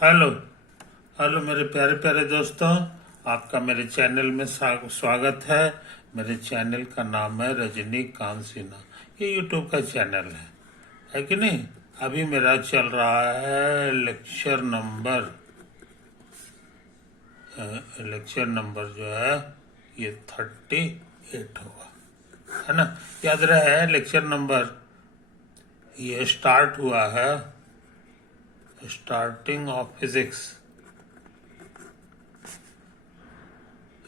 Hello. Hello मेरे प्यारे प्यारे दोस्तों, आपका मेरे चैनल में स्वागत है। मेरे चैनल का नाम है रजनीकांत सिन्हा। ये यूट्यूब का चैनल है कि नहीं। अभी मेरा चल रहा है लेक्चर नंबर जो है ये 38 होगा, है ना। याद रहे लेक्चर नंबर ये स्टार्ट हुआ है स्टार्टिंग ऑफ फिजिक्स।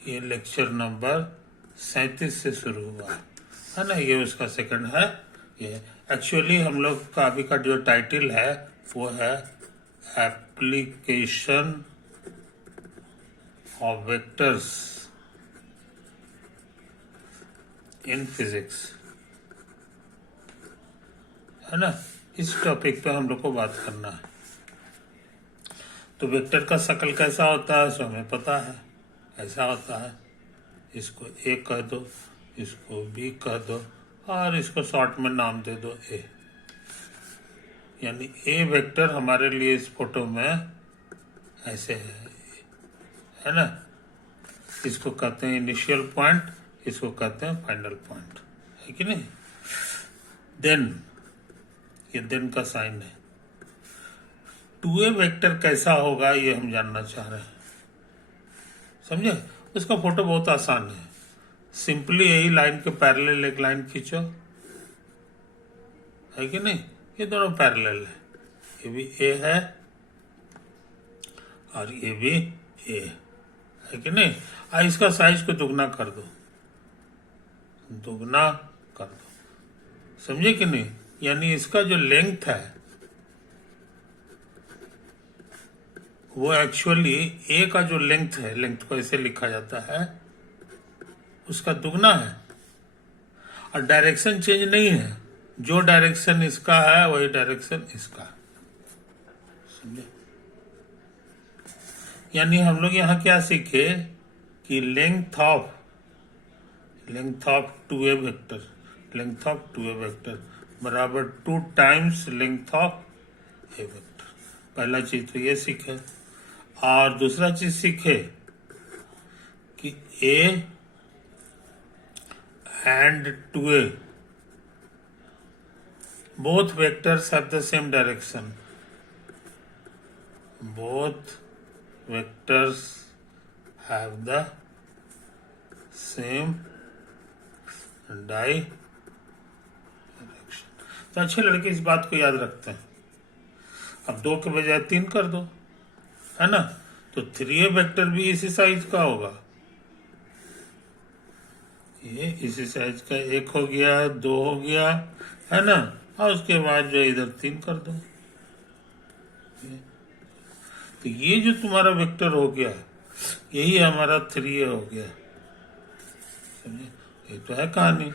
ये लेक्चर नंबर 37 से शुरू हुआ है ना। ये उसका सेकंड है। ये एक्चुअली हम लोग का अभी का जो टाइटल है वो है application of vectors in physics, है ना। इस टॉपिक पे हम लोग को बात करना है। तो वेक्टर का शकल कैसा होता है सो हमें पता है। ऐसा होता है, इसको ए कह दो, इसको बी कह दो और इसको शॉर्ट में नाम दे दो ए। यानी ए वेक्टर हमारे लिए इस फोटो में ऐसे है ना। इसको कहते हैं इनिशियल पॉइंट, इसको कहते हैं फाइनल पॉइंट, है कि नहीं। देन ये देन का साइन है। 2A वेक्टर कैसा होगा ये हम जानना चाह रहे हैं, समझे। उसका फोटो बहुत आसान है। सिंपली यही लाइन के पैरेलल एक लाइन खींचो, है कि नहीं। ये दोनों पैरेलल है, ये भी ए है और ये भी ए है कि नहीं। इसका साइज को दुगना कर दो, दुगना कर दो, समझे कि नहीं। यानी इसका जो लेंथ है वो एक्चुअली ए का जो लेंथ है, लेंथ को ऐसे लिखा जाता है, उसका दुगना है। और डायरेक्शन चेंज नहीं है, जो डायरेक्शन इसका है वही डायरेक्शन इसका, समझे। यानी हम लोग यहाँ क्या सीखे कि लेंथ ऑफ 2A वेक्टर बराबर 2 times length of A vector. पहला चीज तो ये सीखे। और दूसरा चीज सीखे कि A and 2A both vectors have the same direction. Both vectors have the same direction. तो अच्छे लड़के इस बात को याद रखते हैं। अब 2 के बजाय 3 कर दो, है ना। तो 3A वेक्टर भी इसी साइज का होगा। ये इसी साइज का 1 हो गया, 2 हो गया, है ना। और उसके बाद जो इधर 3 कर दो। तो ये जो तुम्हारा वेक्टर हो गया यही हमारा 3A हो गया, समझे। ये तो है कहानी।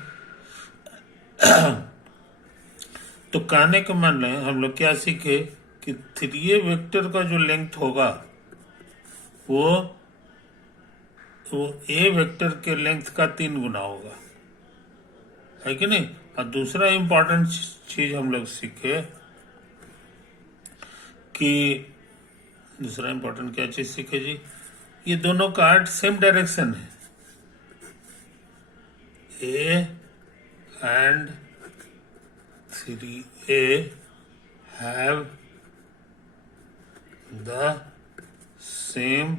तो कहने का मन है हम लोग क्या सीखे कि 3A वेक्टर का जो लेंथ होगा वो A वेक्टर के लेंथ का 3 गुना होगा, है कि नहीं। और दूसरा इंपॉर्टेंट चीज हम लोग सीखे कि दूसरा इंपॉर्टेंट क्या चीज सीखे जी, ये दोनों का सेम डायरेक्शन है। A and 3A have the same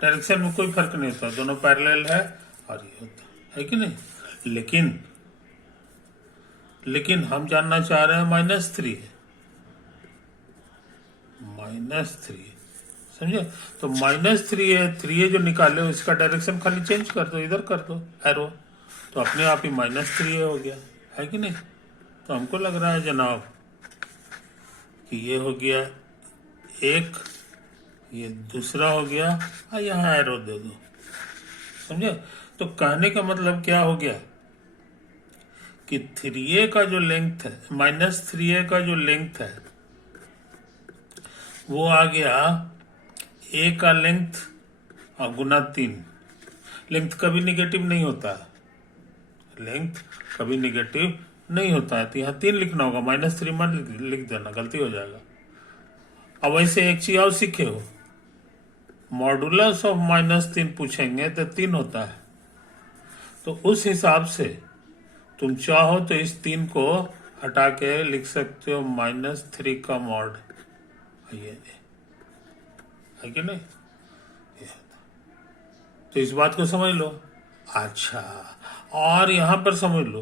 direction में कोई फर्क नहीं होता, दोनों पैरेलल है और ये होता है कि नहीं। लेकिन हम जानना चाह रहे हैं -3 है, -3 समझे। तो -3 है, 3A जो निकाले इसका डायरेक्शन खाली चेंज कर दो, इधर कर दो एरो, तो अपने आप ही -3A हो गया, है कि नहीं। तो हमको लग रहा है जनाब कि ये हो गया एक, ये दूसरा हो गया और यहाँ एरो दे दो, समझे। तो कहने का मतलब क्या हो गया कि 3A का जो लेंथ है, -3A का जो लेंथ है वो आ गया A का लेंथ और गुना 3। लेंथ कभी निगेटिव नहीं होता, लेंथ कभी निगेटिव नहीं होता है, तो यहाँ 3 लिखना होगा, -3 मत लिख देना, गलती हो जाएगा। अब वैसे एक चीज और सीखे हो, मॉडुलस ऑफ -3 पूछेंगे तो 3 होता है, तो उस हिसाब से तुम चाहो तो इस 3 को हटा के लिख सकते हो -3 का मॉड, ये है कि नहीं? तो इस बात को समझ लो। अच्छा, और यहां पर समझ लो,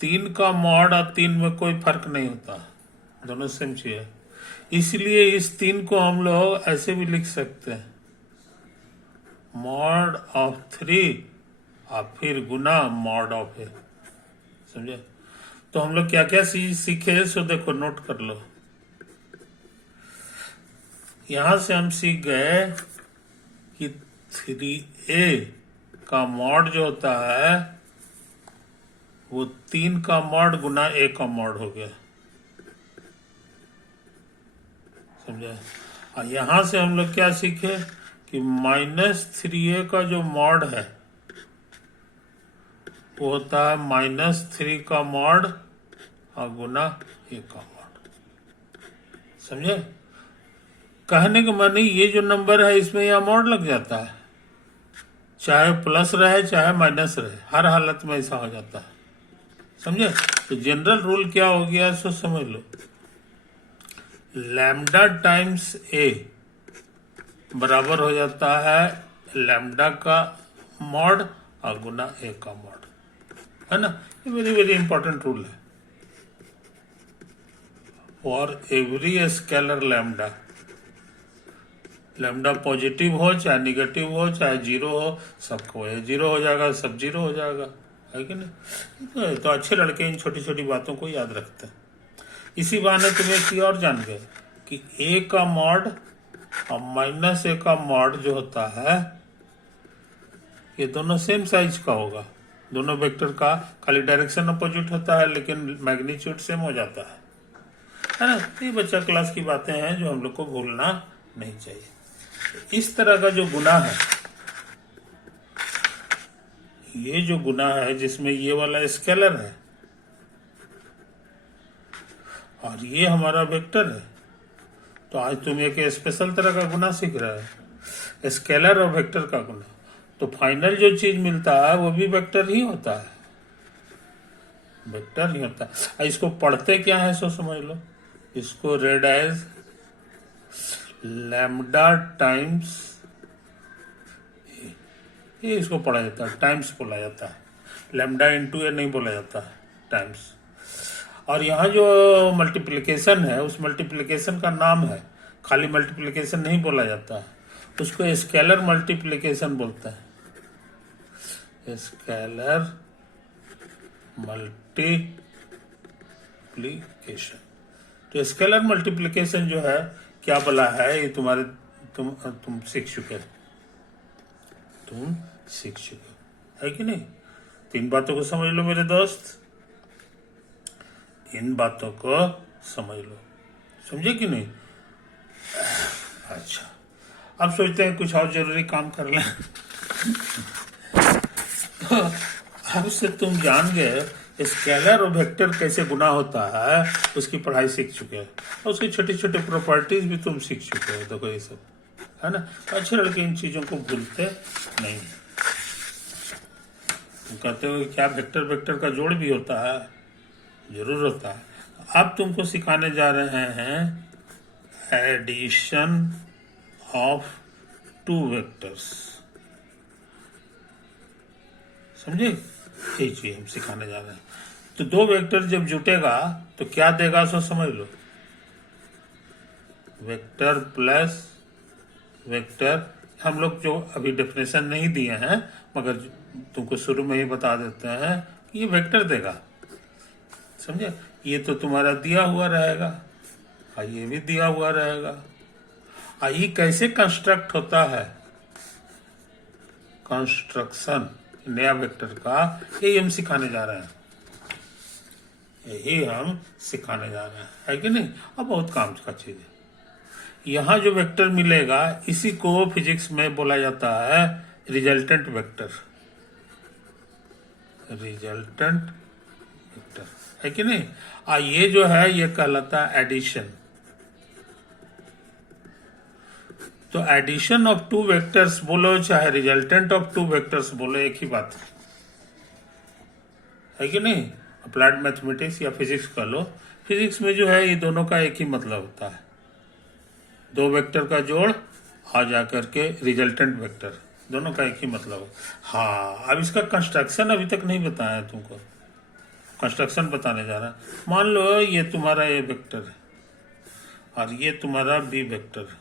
3 का मॉड और 3 में कोई फर्क नहीं होता, दोनों सेम चीज है। इसलिए इस 3 को हम लोग ऐसे भी लिख सकते हैं, मॉड ऑफ 3 और फिर गुना मॉड ऑफ ए। समझे? तो हम लोग क्या क्या सीखे, सो देखो, नोट कर लो। यहां से हम सीख गए कि 3a का मॉड जो होता है वो 3 का मॉड गुना a का मॉड हो गया। समझे? और यहां से हम लोग क्या सीखे कि -3a का जो मॉड है वो होता है -3 का मॉड और गुना a का मॉड। समझे? कहने का माने ये जो नंबर है इसमें यह मॉड लग जाता है, चाहे प्लस रहे चाहे माइनस रहे, हर हालत में ऐसा हो जाता है। समझे? तो जनरल रूल क्या हो गया सो समझ लो, लैम्डा टाइम्स ए बराबर हो जाता है लैम्डा का मॉड और गुना ए का मॉड, है ना? ये वेरी वेरी इंपॉर्टेंट रूल है for every scalar lambda. Lambda positive हो चाहे निगेटिव हो चाहे जीरो हो, सबको ये जीरो हो जाएगा, सब जीरो हो जाएगा, है कि नहीं? तो अच्छे लड़के इन छोटी छोटी बातों को याद रखते हैं। इसी बहाने तुम एक चीज और जान गए कि ए का मॉड और -a का मॉड जो होता है ये दोनों सेम साइज का होगा, दोनों वेक्टर का खाली डायरेक्शन अपोजिट होता है लेकिन मैग्नीट्यूड सेम हो जाता है ना? ये बच्चा क्लास की बातें हैं जो हम लोग को भूलना नहीं चाहिए। इस तरह का जो गुना है, ये जो गुना है जिसमें ये वाला स्केलर है और ये हमारा वेक्टर है, तो आज तुम एक स्पेशल तरह का गुना सीख रहा है, स्केलर और वेक्टर का गुना। तो फाइनल जो चीज मिलता है वो भी वेक्टर ही होता है, वेक्टर ही होता है। इसको पढ़ते क्या है सो समझ लो, इसको रेड एज लैम्डा टाइम्स, ये इसको पढ़ा जाता है, टाइम्स बोला जाता है, लैम्डा इंटू ए नहीं बोला जाता है, टाइम्स। और यहाँ जो मल्टीप्लिकेशन है उस मल्टीप्लिकेशन का नाम है, खाली मल्टीप्लिकेशन नहीं बोला जाता है, उसको स्केलर मल्टीप्लिकेशन बोलते हैं, स्केलर मल्टीप्लिकेशन। तो स्केलर मल्टीप्लिकेशन जो है क्या बोला है, ये तुम सीख चुके हो, तुम सीख चुके हो, है कि नहीं? 3 बातों को समझ लो मेरे दोस्त, इन बातों को समझ लो, समझे कि नहीं? अच्छा, अब सोचते हैं कुछ और जरूरी काम कर लें। तो अब से तुम जान गए स्केलर और वेक्टर कैसे गुना होता है, उसकी पढ़ाई सीख चुके हो, और उसकी छोटी छोटी प्रॉपर्टीज भी तुम सीख चुके हो। देखो ये सब है ना, अच्छे लड़के इन चीजों को भूलते नहीं। तुम कहते हो क्या वेक्टर वेक्टर का जोड़ भी होता है? जरूर होता है। अब तुमको सिखाने जा रहे हैं एडिशन ऑफ 2 वेक्टर्स, समझे? यही चीज हम सिखाने जा रहे हैं। तो 2 वेक्टर जब जुटेगा तो क्या देगा सो समझ लो, वेक्टर प्लस वेक्टर। हम लोग जो अभी डेफिनेशन नहीं दिए हैं मगर तुमको शुरू में ही बता देते हैं कि ये वेक्टर देगा, समझे? ये तो तुम्हारा दिया हुआ रहेगा और ये भी दिया हुआ रहेगा। और ये कैसे कंस्ट्रक्ट होता है, कंस्ट्रक्शन नया वेक्टर का, यही हम सिखाने जा रहे हैं, यही हम सिखाने जा रहे हैं, है कि नहीं? अब बहुत काम का चीज है। यहाँ जो वेक्टर मिलेगा इसी को फिजिक्स में बोला जाता है रिजल्टेंट वेक्टर, रिजल्टेंट वेक्टर। है कि नहीं। ये जो है ये कहलाता है एडिशन। तो एडिशन ऑफ टू वेक्टर्स बोलो चाहे रिजल्टेंट ऑफ टू वेक्टर्स बोलो, एक ही बात है कि नहीं। अप्लाइड मैथमेटिक्स या फिजिक्स का लो, फिजिक्स में जो है ये दोनों का एक ही मतलब होता है, दो वेक्टर का जोड़ आ जाकर के रिजल्टेंट वेक्टर, दोनों का एक ही मतलब है। हाँ, अब इसका कंस्ट्रक्शन अभी तक नहीं बताया तुमको, कंस्ट्रक्शन बताने जा रहा है। मान लो ये तुम्हारा ए वेक्टर है और ये तुम्हारा बी वेक्टर है,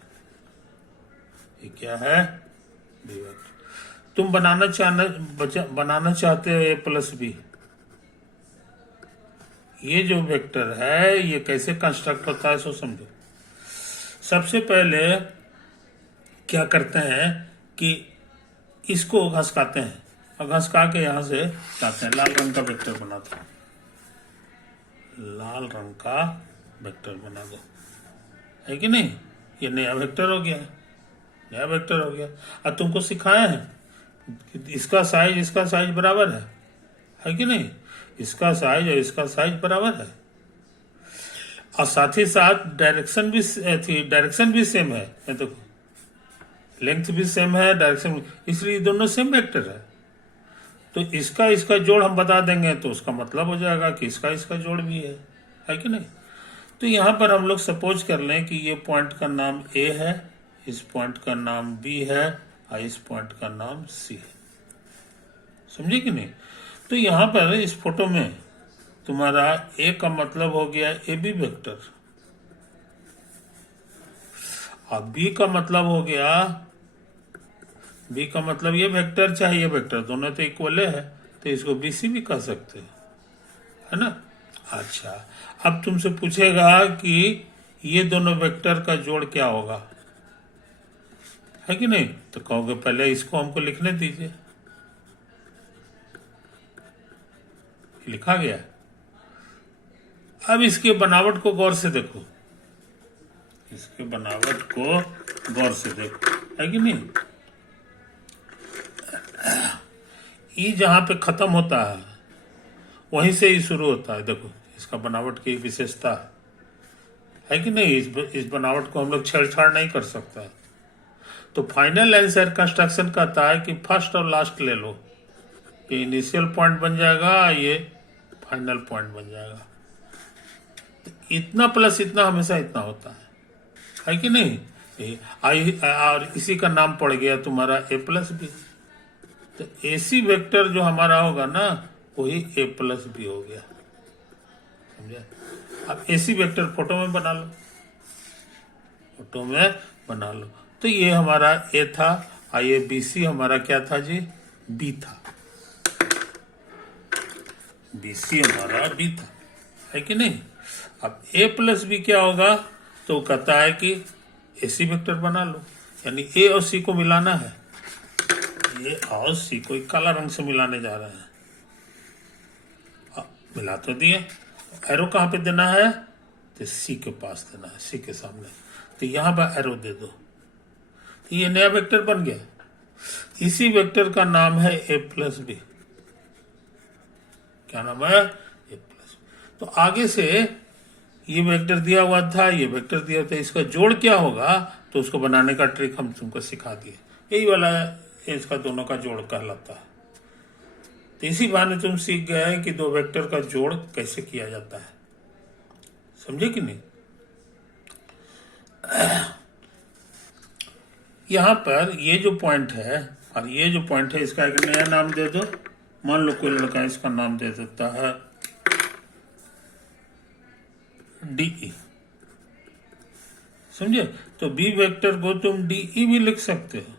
ये क्या है, बी वेक्टर। तुम बनाना चाहते हो ए प्लस बी। ये जो वेक्टर है ये कैसे कंस्ट्रक्ट होता है सो समझो। सबसे पहले क्या करते हैं कि इसको घसकाते हैं और घसका के यहां से लाते हैं, लाल रंग का वेक्टर बनाते हैं, लाल रंग का वेक्टर बना दो, है कि नहीं। ये नया वेक्टर हो गया, नया वेक्टर हो गया। और तुमको सिखाया है कि इसका साइज बराबर है कि नहीं, इसका साइज और इसका साइज बराबर है, और साथ ही साथ डायरेक्शन भी सेम है, देखो लेंथ भी सेम है, डायरेक्शन, इसलिए दोनों सेम वेक्टर है। तो इसका जोड़ हम बता देंगे तो उसका मतलब हो जाएगा कि इसका जोड़ भी है कि नहीं। तो यहाँ पर हम लोग सपोज कर लें कि ये पॉइंट का नाम ए है, इस पॉइंट का नाम बी है और इस पॉइंट का नाम सी है, समझे कि नहीं। तो यहाँ पर इस फोटो में तुम्हारा ए का मतलब हो गया ए बी वेक्टर, और बी का मतलब हो गया, बी का मतलब ये वेक्टर चाहे ये वेक्टर, दोनों तो इक्वल है, तो इसको बीसी भी कह सकते हैं, है ना। अच्छा, अब तुमसे पूछेगा कि ये दोनों वेक्टर का जोड़ क्या होगा, है कि नहीं। तो कहोगे पहले इसको हमको लिखने दीजिए, लिखा गया। अब इसके बनावट को गौर से देखो, इसके बनावट को गौर से देखो, है कि नहीं। ई जहां पे खत्म होता है वहीं से ही शुरू होता है, देखो इसका बनावट की विशेषता है कि नहीं। इस बनावट को हम लोग छेड़छाड़ नहीं कर सकता। तो फाइनल आंसर कंस्ट्रक्शन कहता है कि फर्स्ट और लास्ट ले लो, ये इनिशियल पॉइंट बन जाएगा, ये फाइनल पॉइंट बन जाएगा। तो इतना प्लस इतना हमेशा इतना होता है कि नहीं। और इसी का नाम पड़ गया तुम्हारा ए प्लस बी। तो एसी वेक्टर जो हमारा होगा ना वही ए प्लस बी हो गया, समझे। अब एसी वेक्टर फोटो में बना लो, फोटो में बना लो। तो ये हमारा ए था और ये बीसी हमारा क्या था जी, बी था, बीसी हमारा बी था, है कि नहीं। अब ए प्लस बी क्या होगा, तो कहता है कि एसी वेक्टर बना लो, यानी ए और सी को मिलाना है, ए और सी को काला रंग से मिलाने जा रहे हैं। मिला तो दिए, एरो कहाँ पे देना है, तो सी के पास देना है, सी के सामने। तो यहां पर एरो दे दो, तो ये नया वेक्टर बन गया। इसी वेक्टर का नाम है ए प्लस बी। क्या नाम है, ए प्लस। तो आगे से ये वेक्टर दिया हुआ था, ये वेक्टर दिया था, इसका जोड़ क्या होगा, तो उसको बनाने का ट्रिक हम तुमको सिखा दिए। यही वाला इसका दोनों का जोड़ कहलाता है। तो इसी बहाने तुम सीख गए कि दो वेक्टर का जोड़ कैसे किया जाता है, समझे कि नहीं। यहां पर ये जो पॉइंट है और ये जो पॉइंट है, इसका एक नया नाम दे दो। मान लो कोई लड़का इसका नाम दे देता है डीई, समझे। तो बी वेक्टर को तुम डीई भी लिख सकते हो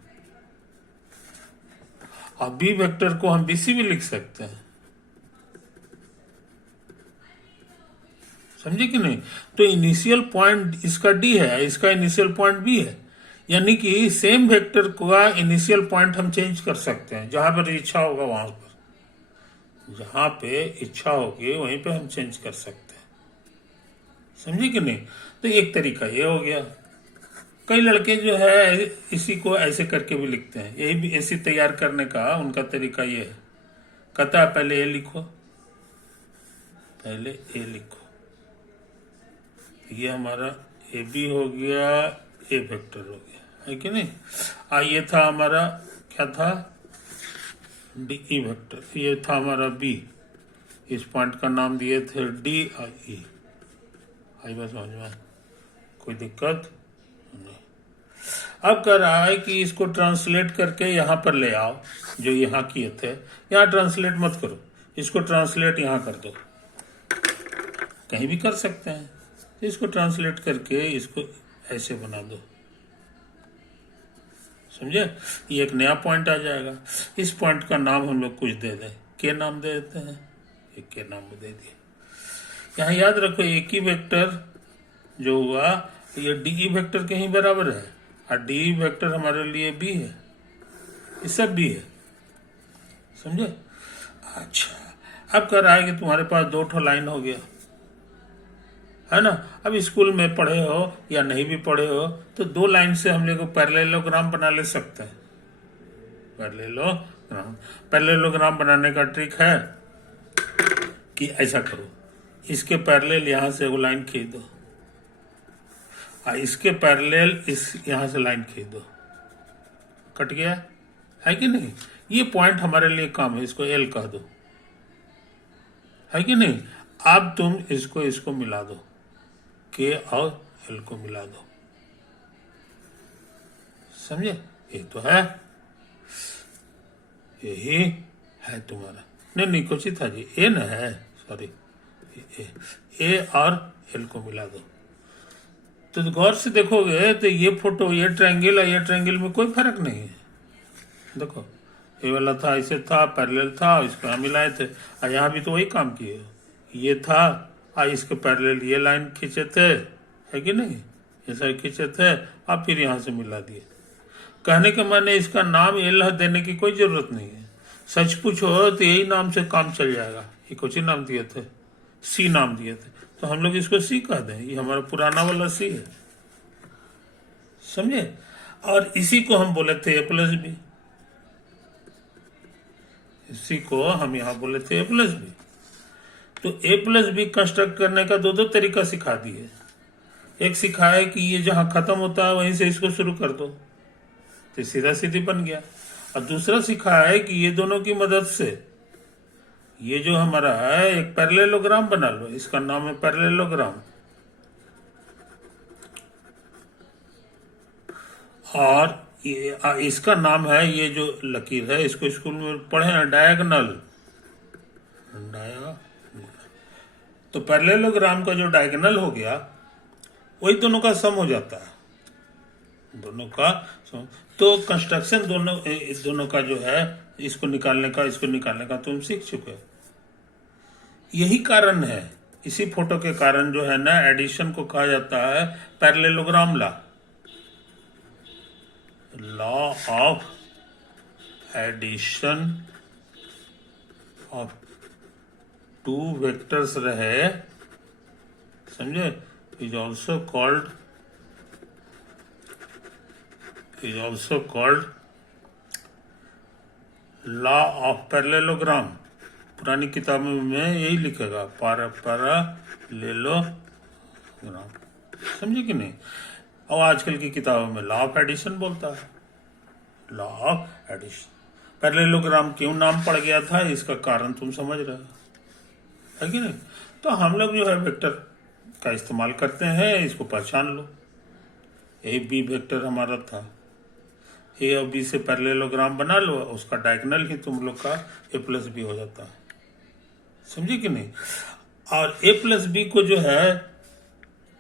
और बी वेक्टर को हम बीसी भी लिख सकते हैं, समझे कि नहीं। तो इनिशियल पॉइंट इसका डी है, इसका इनिशियल पॉइंट बी है, यानी कि सेम वेक्टर का इनिशियल पॉइंट हम चेंज कर सकते हैं, जहां पर इच्छा होगा वहां पर, जहां पे इच्छा होगी वहीं पे हम चेंज कर सकते हैं, समझे कि नहीं। तो एक तरीका ये हो गया। कई लड़के जो है इसी को ऐसे करके भी लिखते हैं, यही भी ऐसी तैयार करने का उनका तरीका ये है। कहता है पहले ए लिखो, पहले ए लिखो, ये हमारा ए बी हो गया, ए वेक्टर हो गया, है कि नहीं। ये था हमारा क्या था, डी ई वेक्टर, ये था हमारा बी, इस पॉइंट का नाम दिए थे डी और ई। आई बात समझ में, कोई दिक्कत नहीं। अब कह रहा है कि इसको ट्रांसलेट करके यहाँ पर ले आओ, जो यहाँ किए थे, यहाँ ट्रांसलेट मत करो, इसको ट्रांसलेट यहाँ कर दो, कहीं भी कर सकते हैं। इसको ट्रांसलेट करके इसको ऐसे बना दो, समझे। ये एक नया पॉइंट आ जाएगा। इस पॉइंट का नाम हम लोग कुछ दे दें, के नाम दे देते हैं, एक के नाम दे दिए। यहाँ याद रखो एक ही वेक्टर जो हुआ ये डी वेक्टर के ही बराबर है, और डी वेक्टर हमारे लिए बी है, ये सब बी है, समझे। अच्छा, अब कह रहा है कि तुम्हारे पास 2 ठो लाइन हो गया, है ना। अब स्कूल में पढ़े हो या नहीं भी पढ़े हो तो 2 लाइन से हम लोग पैरेललोग्राम बना ले सकते हैं। पैरेललोग्राम बनाने का ट्रिक है कि ऐसा करो, इसके पैरेलल यहाँ से वो लाइन खींच दो, और इसके पैरेलल इस यहाँ से लाइन खींच दो, कट गया, है कि नहीं। ये पॉइंट हमारे लिए काम है, इसको एल कह दो, है कि नहीं। अब तुम इसको मिला दो, के और एल को मिला दो, समझे। ये तो है, यही है तुम्हारा, नहीं कुछ ही था जी, ए न है, सॉरी, ए और एल को मिला दो। तो गौर से देखोगे तो ये फोटो, ये ट्रायंगल और ये ट्रायंगल में कोई फर्क नहीं है। देखो ये वाला था, ऐसे था, पैरेलल था, इसको यहाँ मिलाए थे, और यहाँ भी तो वही काम किए। ये था और इसके पैरेलल ये लाइन खींचे थे, है कि नहीं, ये सारे खींचे थे, अब फिर यहाँ से मिला दिए। कहने के माने इसका नाम एल देने की कोई जरूरत नहीं है। सच पूछो तो यही नाम से काम चल जाएगा। ये कुछ ही नाम दिए थे, सी नाम दिए थे, तो हम लोग इसको सी कह दें, ये हमारा पुराना वाला सी है, समझे। और इसी को हम बोले थे ए प्लस बी, इसी को हम यहाँ बोले थे ए प्लस बी। तो ए प्लस बी कंस्ट्रक्ट करने का 2 तरीका सिखा दिए। एक सिखाया कि ये जहां खत्म होता है वहीं से इसको शुरू कर दो, तो सीधा सीधी बन गया। और दूसरा सिखाया है कि ये दोनों की मदद से ये जो हमारा है एक पैरेललोग्राम बना लो, इसका नाम है पैरेललोग्राम। और इसका नाम है, ये जो लकीर है इसको स्कूल में पढ़े हैं, डायगोनल। तो पैरेललोग्राम का जो डायगोनल हो गया वही दोनों का सम हो जाता है, दोनों का सम। तो कंस्ट्रक्शन दोनों का जो है, इसको निकालने का तुम सीख चुके हो। यही कारण है, इसी फोटो के कारण जो है ना, एडिशन को कहा जाता है parallelogram law of addition of 2 vectors रहे, समझे, is also called law of parallelogram. पुरानी किताबों में यही लिखेगा, पैरेललोग्राम, समझे कि नहीं। और आजकल की किताबों में लॉ ऑफ एडिशन बोलता है, लॉ ऑफ एडिशन। पैरेललोग्राम क्यों नाम पड़ गया था, इसका कारण तुम समझ रहे हो, है कि नहीं। तो हम लोग जो है वेक्टर का इस्तेमाल करते हैं, इसको पहचान लो। ए बी वेक्टर हमारा था, ए और बी से पैरेललोग्राम बना लो, उसका डायगोनल ही तुम लोग का ए प्लस बी हो जाता है, समझे कि नहीं। और ए प्लस बी को जो है,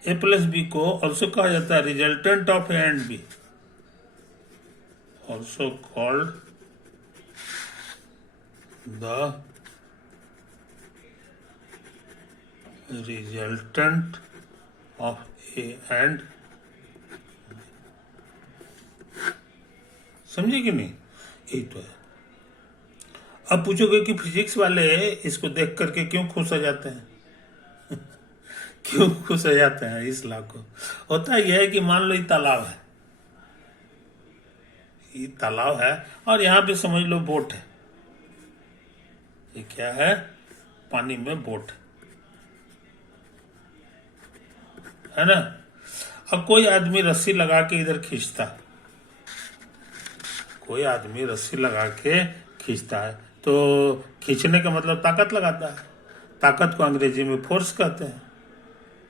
ए प्लस बी को ऑल्सो कहा जाता है resultant of A and B, also called the resultant of A and, समझे कि नहीं, यही तो है। अब पूछोगे कि फिजिक्स वाले इसको देख करके क्यों खुश हो जाते हैं क्यों खुश हो जाते हैं। इस लॉ को होता यह है कि मान लो ये तालाब है, ये तालाब है, और यहाँ पे समझ लो बोट है, ये क्या है, पानी में बोट है। है ना। अब कोई आदमी रस्सी लगा के इधर खींचता है, कोई आदमी रस्सी लगा के खींचता है, तो खींचने का मतलब ताकत लगाता है। ताकत को अंग्रेजी में फोर्स कहते हैं,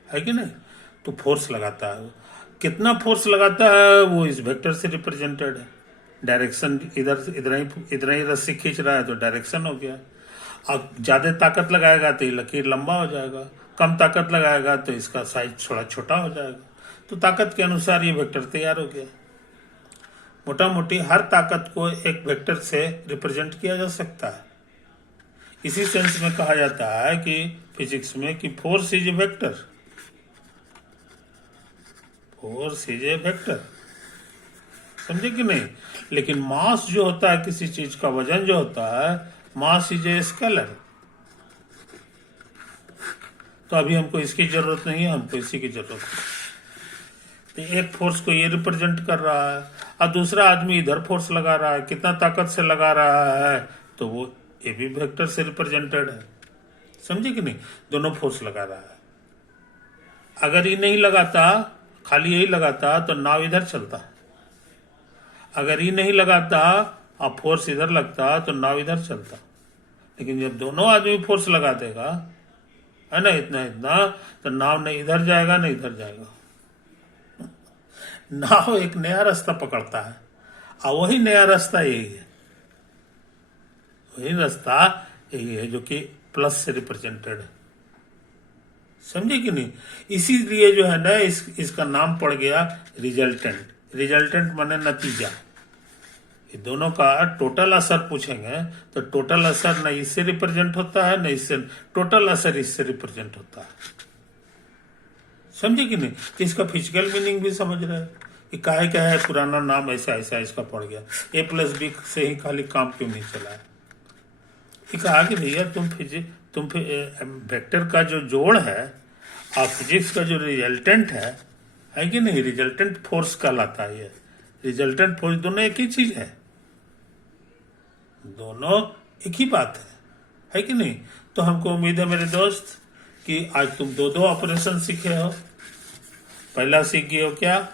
है कि नहीं। तो फोर्स लगाता है, कितना फोर्स लगाता है वो इस वेक्टर से रिप्रेजेंटेड है। डायरेक्शन इधर ही रस्सी खींच रहा है तो डायरेक्शन हो गया। अब ज्यादा ताकत लगाएगा तो ये लकीर लंबा हो जाएगा, कम ताकत लगाएगा तो इसका साइज थोड़ा छोटा हो जाएगा। तो ताकत के अनुसार ये वेक्टर तैयार हो गया। मोटा मोटी हर ताकत को एक वेक्टर से रिप्रेजेंट किया जा सकता है। इसी सेंस में कहा जाता है कि फिजिक्स में कि force is a vector, force is a vector, समझे कि नहीं। लेकिन मास जो होता है किसी चीज का, वजन जो होता है, मास इज ए स्केलर। तो अभी हमको इसकी जरूरत नहीं है, हमको इसी की जरूरत है। तो एक फोर्स को ये रिप्रेजेंट कर रहा है और दूसरा आदमी इधर फोर्स लगा रहा है, कितना ताकत से लगा रहा है, तो वो ये भी वेक्टर से रिप्रेजेंटेड है, समझे कि नहीं। दोनों फोर्स लगा रहा है। अगर ये नहीं लगाता, खाली यही लगाता तो नाव इधर चलता। अगर ये नहीं लगाता और फोर्स इधर लगता तो नाव इधर चलता। लेकिन जब दोनों आदमी फोर्स लगा देगा, है ना, इतना इतना, तो नाव न इधर जाएगा न इधर जाएगा। नाव एक नया रास्ता पकड़ता है और वही नया रास्ता यही है, वही रास्ता यही है जो कि प्लस से रिप्रेजेंटेड है, समझे कि नहीं। इसीलिए जो है ना इसका नाम पड़ गया रिजल्टेंट। रिजल्टेंट माने नतीजा। ये दोनों का टोटल असर पूछेंगे तो टोटल असर न इससे रिप्रेजेंट होता है न इससे, टोटल असर इससे रिप्रेजेंट होता है, समझे कि नहीं। इसका फिजिकल मीनिंग भी समझ रहे हैं कि काहे क्या है, पुराना नाम ऐसा ऐसा इसका पड़ गया। A+B से ही खाली काम क्यों नहीं चला है। ये कहा कि भैया तुम वेक्टर का जो जोड़ है और फिजिक्स का जो रिजल्टेंट है कि नहीं, रिजल्टेंट फोर्स कहलाता है। ये रिजल्टेंट फोर्स दोनों एक ही चीज है, दोनों एक ही बात है कि नहीं। तो हमको उम्मीद है मेरे दोस्त कि आज तुम दो ऑपरेशन सीखे हो। पहला सीख गए हो क्या,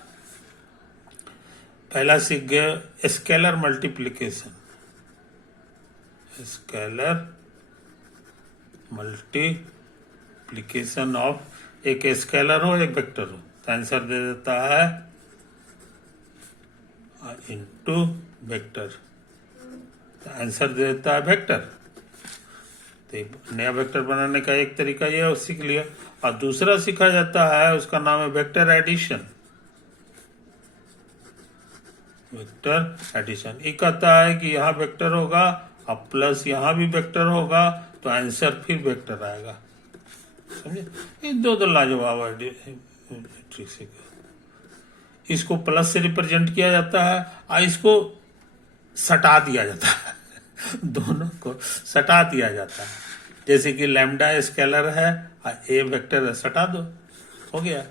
पहला सीख गए scalar multiplication, scalar multiplication of, एक स्केलर हो एक वेक्टर हो तो आंसर दे देता है इनटू वेक्टर, तो आंसर दे देता है वेक्टर। तो नया वेक्टर बनाने का एक तरीका ये है, सीख लिया। और दूसरा सीखा जाता है, उसका नाम है वेक्टर एडिशन। वेक्टर एडिशन ये कहता है कि यहाँ वेक्टर होगा अब प्लस यहाँ भी वेक्टर होगा तो आंसर फिर वेक्टर आएगा, समझे। ये दो लाजवाब ट्रिक से। इसको प्लस से रिप्रेजेंट किया जाता है और इसको सटा दिया जाता है दोनों को सटा दिया जाता है। जैसे कि लैम्डा स्केलर है और ए वेक्टर है, सटा दो, हो गया।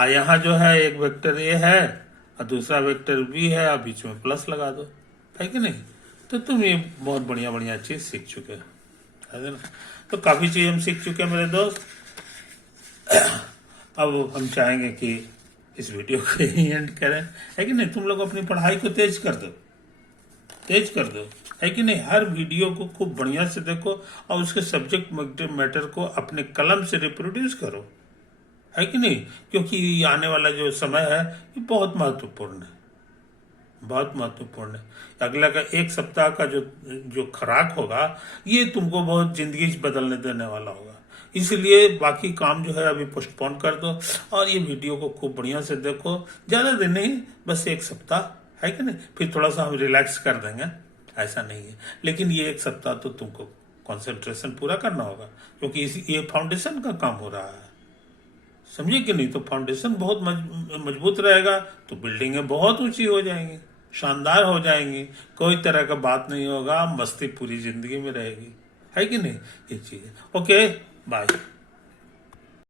और यहाँ जो है एक वेक्टर ए है और दूसरा वेक्टर बी है और बीच में प्लस लगा दो, है कि नहीं। तो तुम ये बहुत बढ़िया चीज सीख चुके हो, है ना। तो काफी चीज हम सीख चुके हैं मेरे दोस्त। अब हम चाहेंगे कि इस वीडियो को यही एंड करें, है कि नहीं। तुम लोग अपनी पढ़ाई को तेज कर दो, तेज कर दो, है कि नहीं। हर वीडियो को खूब बढ़िया से देखो और उसके सब्जेक्ट मैटर को अपने कलम से रिप्रोड्यूस करो, है कि नहीं। क्योंकि आने वाला जो समय है ये बहुत महत्वपूर्ण है, बहुत महत्वपूर्ण है। अगला का एक सप्ताह का जो खुराक होगा ये तुमको बहुत जिंदगी बदलने देने वाला होगा। इसलिए बाकी काम जो है अभी पोस्टपोन कर दो और ये वीडियो को खूब बढ़िया से देखो। ज्यादा दिन नहीं, बस एक सप्ताह, है कि नहीं। फिर थोड़ा सा हम रिलैक्स कर देंगे, ऐसा नहीं है। लेकिन ये एक सप्ताह तो तुमको कंसंट्रेशन पूरा करना होगा क्योंकि ये फाउंडेशन का काम हो रहा है, समझे कि नहीं। तो फाउंडेशन बहुत मजबूत रहेगा तो बिल्डिंगें बहुत ऊंची हो जाएंगी, शानदार हो जाएंगी, कोई तरह का बात नहीं होगा, मस्ती पूरी जिंदगी में रहेगी, है कि नहीं। ये चीज है। Okay, bye.